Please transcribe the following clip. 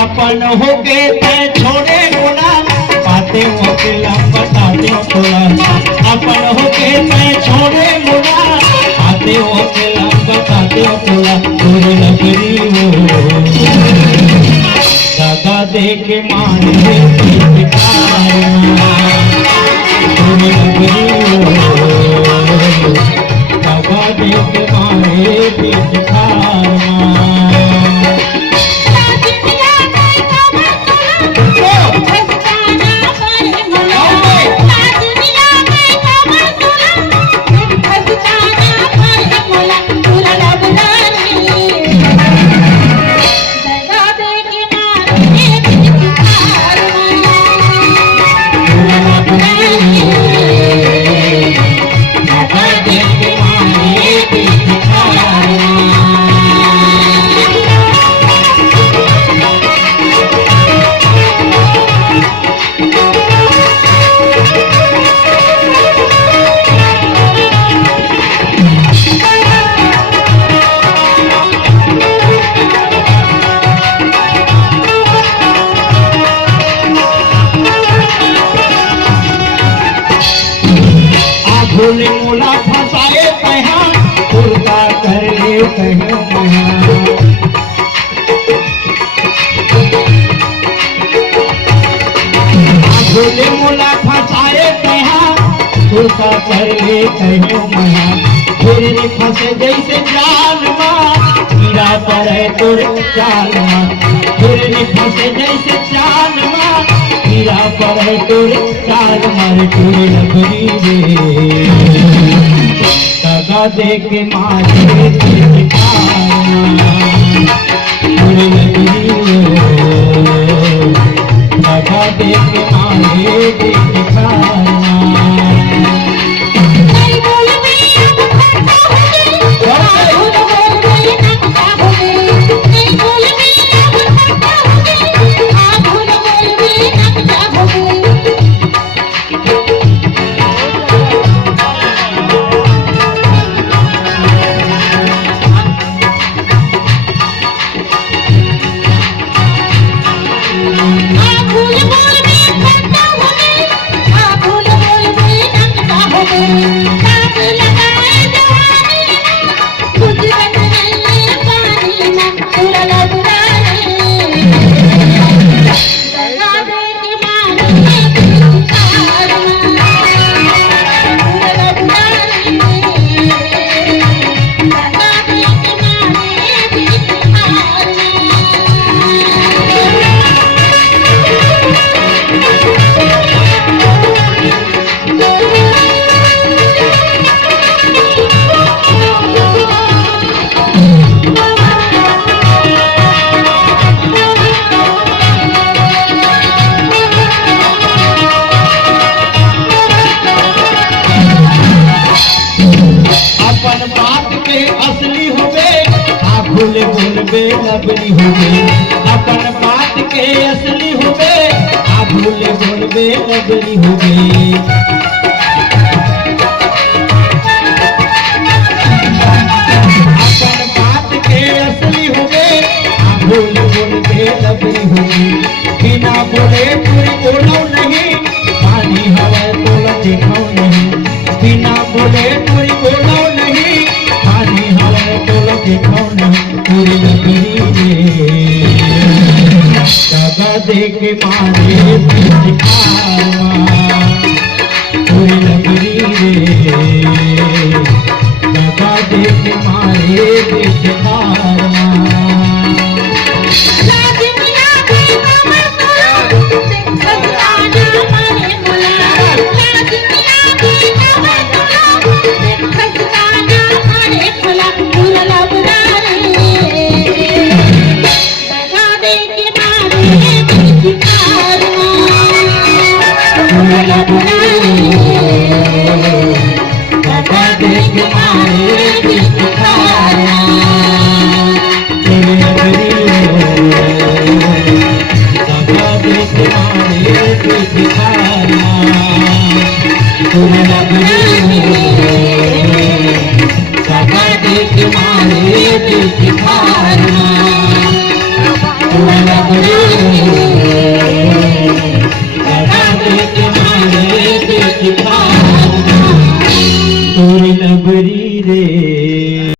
अपन होके तय छोड़े बोला बातें वकीला बताते तोला। अपन होके तय छोड़े बोला बातें वकीला बताते तोला। पूरी नगरी हो दादा दे के माने पूरी नगरी हो दादा दे के माने भोले मोला फसाए कहा उल्टा कर ले कहो भोले मोला फसाए कहा उल्टा कर ले कहो महा फिर फंसे जैसे जाल मां कीड़ा पड़े तोर चाल मां फिर फंसे जैसे जाल मां कीड़ा पड़े तोर चाल मार टूरे नगरी रे दादा दे के मारे पूरी नगरी हो दादा दे के मारे भूले बोलबे लबरी होगे अपन बात के असली होगे आ भूले बोलबे लबरी होगे अपन बात के असली होगे आ भूले बोलबे लबरी होगे बिना बोले पूरी बोलो नहीं पानी हवा तोला देखो नहीं बिना बोले पूरी बोलो नहीं पानी हवा तोला देखो नहीं पूरी नगरी दादा दे के मारे पूरी नगरी रे दादा दे के मारे पूरी नगरी देख खाना तोर लबरी लगा देख मारे देख खाना तोर लबरी रे